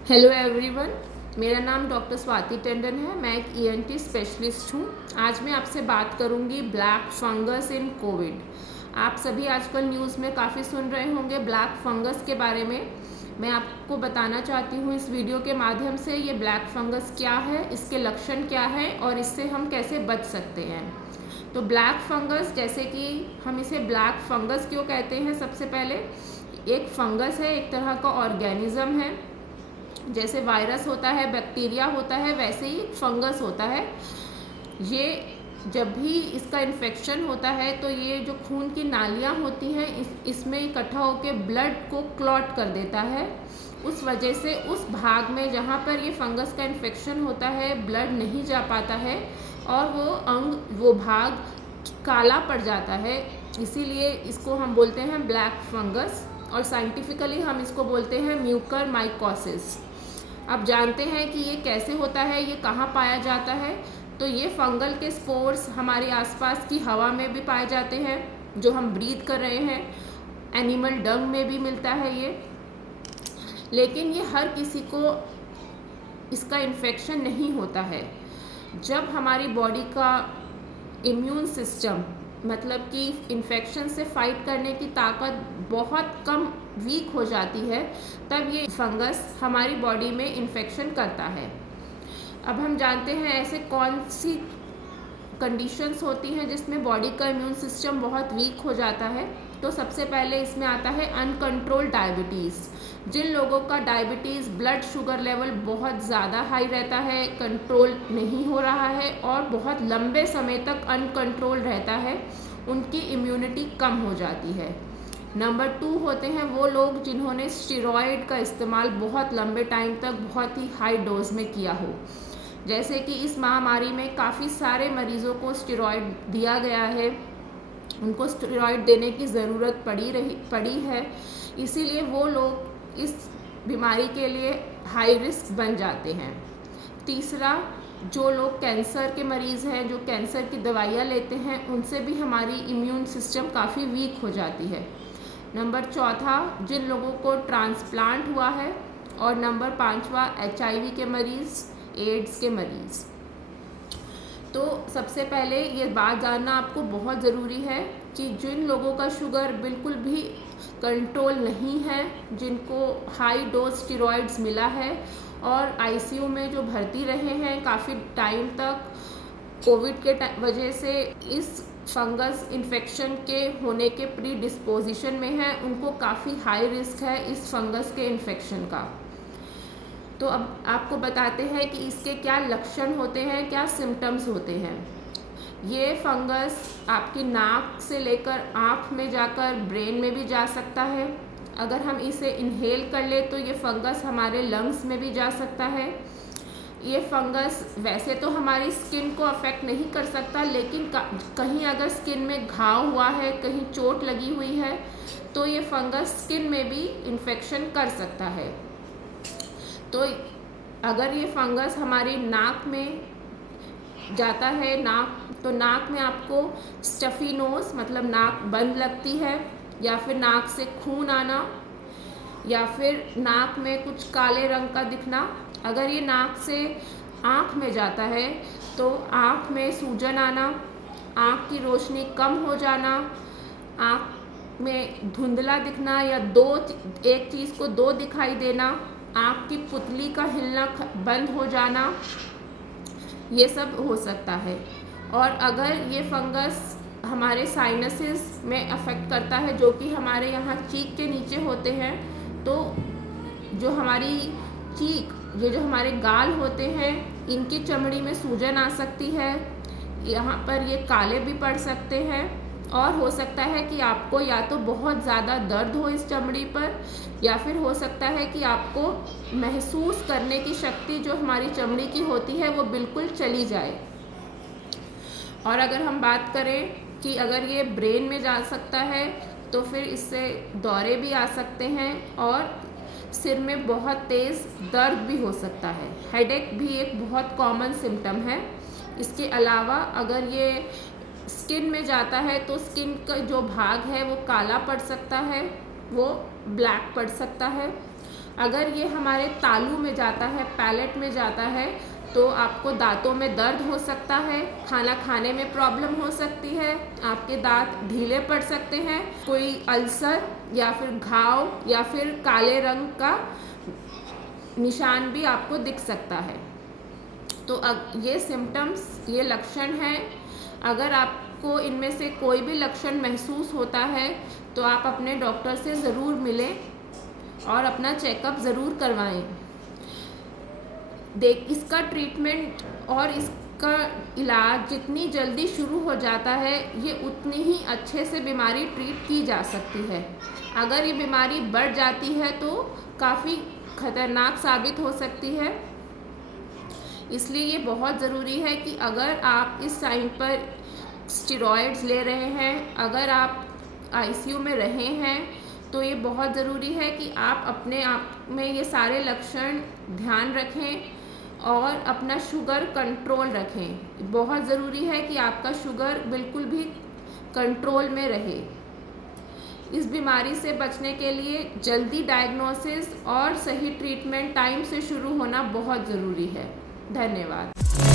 Hello everyone, मेरा नाम doctor Swati Tandon है। मैं एक ईएनटी स्पेशलिस्ट हूँ। आज मैं आपसे बात करूँगी ब्लैक फंगस इन कोविड। आप सभी आजकल न्यूज़ में काफ़ी सुन रहे होंगे ब्लैक फंगस के बारे में। मैं आपको बताना चाहती हूँ इस वीडियो के माध्यम से ये ब्लैक फंगस क्या है, इसके लक्षण क्या है और इससे हम कैसे बच सकते हैं। तो ब्लैक फंगस, जैसे कि हम इसे ब्लैक फंगस क्यों कहते हैं, सबसे पहले एक फंगस है, एक तरह का ऑर्गेनिज्म है। जैसे वायरस होता है, बैक्टीरिया होता है, वैसे ही फंगस होता है। ये जब भी इसका इन्फेक्शन होता है तो ये जो खून की नालियाँ होती हैं इसमें इकट्ठा होकर ब्लड को क्लॉट कर देता है। उस वजह से उस भाग में जहाँ पर ये फंगस का इन्फेक्शन होता है ब्लड नहीं जा पाता है और वो भाग काला पड़ जाता है। इसीलिए इसको हम बोलते हैं ब्लैक फंगस और साइंटिफिकली हम इसको बोलते हैं म्यूकर माइकोसिस। अब जानते हैं कि ये कैसे होता है, ये कहाँ पाया जाता है। तो ये फंगल के स्पोर्स हमारे आसपास की हवा में भी पाए जाते हैं, जो हम ब्रीथ कर रहे हैं। एनिमल डंग में भी मिलता है ये। लेकिन ये हर किसी को इसका इन्फेक्शन नहीं होता है। जब हमारी बॉडी का इम्यून सिस्टम, मतलब कि इन्फेक्शन से फाइट करने की ताकत बहुत कम, वीक हो जाती है, तब ये फंगस हमारी बॉडी में इन्फेक्शन करता है। अब हम जानते हैं ऐसे कौन सी कंडीशंस होती हैं जिसमें बॉडी का इम्यून सिस्टम बहुत वीक हो जाता है। तो सबसे पहले इसमें आता है अनकंट्रोल्ड डायबिटीज़। जिन लोगों का डायबिटीज़ ब्लड शुगर लेवल बहुत ज़्यादा हाई रहता है, कंट्रोल नहीं हो रहा है और बहुत लंबे समय तक अनकंट्रोल रहता है, उनकी इम्यूनिटी कम हो जाती है। नंबर 2 होते हैं वो लोग जिन्होंने स्टेरॉयड का इस्तेमाल बहुत लंबे टाइम तक बहुत ही हाई डोज में किया हो। जैसे कि इस महामारी में काफ़ी सारे मरीजों को स्टेरॉयड दिया गया है, उनको स्टेरॉयड देने की ज़रूरत पड़ी है। इसीलिए वो लोग इस बीमारी के लिए हाई रिस्क बन जाते हैं। तीसरा, जो लोग कैंसर के मरीज़ हैं, जो कैंसर की दवाइयाँ लेते हैं, उनसे भी हमारी इम्यून सिस्टम काफ़ी वीक हो जाती है। नंबर 4, जिन लोगों को ट्रांसप्लांट हुआ है। और नंबर 5 HIV के मरीज़, एड्स के मरीज़। तो सबसे पहले ये बात जानना आपको बहुत ज़रूरी है कि जिन लोगों का शुगर बिल्कुल भी कंट्रोल नहीं है, जिनको हाई डोज स्टेरॉइड्स मिला है और ICU में जो भर्ती रहे हैं काफ़ी टाइम तक कोविड के वजह से इस फंगस इन्फेक्शन के होने के प्री डिस्पोजिशन में है, उनको काफ़ी हाई रिस्क है इस फंगस के इन्फेक्शन का। तो अब आपको बताते हैं कि इसके क्या लक्षण होते हैं, क्या सिम्टम्स होते हैं। ये फंगस आपकी नाक से लेकर आँख में जाकर ब्रेन में भी जा सकता है। अगर हम इसे इनहेल कर ले तो ये फंगस हमारे लंग्स में भी जा सकता है। ये फंगस वैसे तो हमारी स्किन को अफेक्ट नहीं कर सकता, लेकिन कहीं अगर स्किन में घाव हुआ है, कहीं चोट लगी हुई है, तो ये फंगस स्किन में भी इन्फेक्शन कर सकता है। तो अगर ये फंगस हमारी नाक में जाता है, तो नाक में आपको स्टफी नोज, मतलब नाक बंद लगती है, या फिर नाक से खून आना, या फिर नाक में कुछ काले रंग का दिखना। अगर ये नाक से आँख में जाता है तो आँख में सूजन आना, आँख की रोशनी कम हो जाना, आँख में धुंधला दिखना या एक चीज़ को दो दिखाई देना, आँख की पुतली का हिलना बंद हो जाना, ये सब हो सकता है। और अगर ये फंगस हमारे साइनसेस में अफेक्ट करता है, जो कि हमारे यहाँ चीक के नीचे होते हैं, तो जो हमारी चीक, ये जो हमारे गाल होते हैं, इनकी चमड़ी में सूजन आ सकती है। यहाँ पर ये काले भी पड़ सकते हैं और हो सकता है कि आपको या तो बहुत ज़्यादा दर्द हो इस चमड़ी पर, या फिर हो सकता है कि आपको महसूस करने की शक्ति जो हमारी चमड़ी की होती है वो बिल्कुल चली जाए। और अगर हम बात करें कि अगर ये ब्रेन में जा सकता है तो फिर इससे दौरे भी आ सकते हैं और सिर में बहुत तेज़ दर्द भी हो सकता है। हेडेक भी एक बहुत कॉमन सिम्टम है। इसके अलावा अगर ये स्किन में जाता है तो स्किन का जो भाग है वो काला पड़ सकता है, वो ब्लैक पड़ सकता है। अगर ये हमारे तालू में जाता है, पैलेट में जाता है, तो आपको दांतों में दर्द हो सकता है, खाना खाने में प्रॉब्लम हो सकती है, आपके दांत ढीले पड़ सकते हैं, कोई अल्सर या फिर घाव या फिर काले रंग का निशान भी आपको दिख सकता है। तो ये सिम्टम्स, ये लक्षण हैं। अगर आपको इनमें से कोई भी लक्षण महसूस होता है तो आप अपने डॉक्टर से ज़रूर मिलें और अपना चेकअप ज़रूर करवाएं। इसका ट्रीटमेंट और इसका इलाज जितनी जल्दी शुरू हो जाता है, ये उतनी ही अच्छे से बीमारी ट्रीट की जा सकती है। अगर ये बीमारी बढ़ जाती है तो काफ़ी खतरनाक साबित हो सकती है। इसलिए ये बहुत ज़रूरी है कि अगर आप इस टाइम पर स्टेरॉइड्स ले रहे हैं, अगर आप आईसीयू में रहे हैं, तो ये बहुत ज़रूरी है कि आप अपने आप में ये सारे लक्षण ध्यान रखें और अपना शुगर कंट्रोल रखें। बहुत ज़रूरी है कि आपका शुगर बिल्कुल भी कंट्रोल में रहे। इस बीमारी से बचने के लिए जल्दी डायग्नोसिस और सही ट्रीटमेंट टाइम से शुरू होना बहुत ज़रूरी है। धन्यवाद।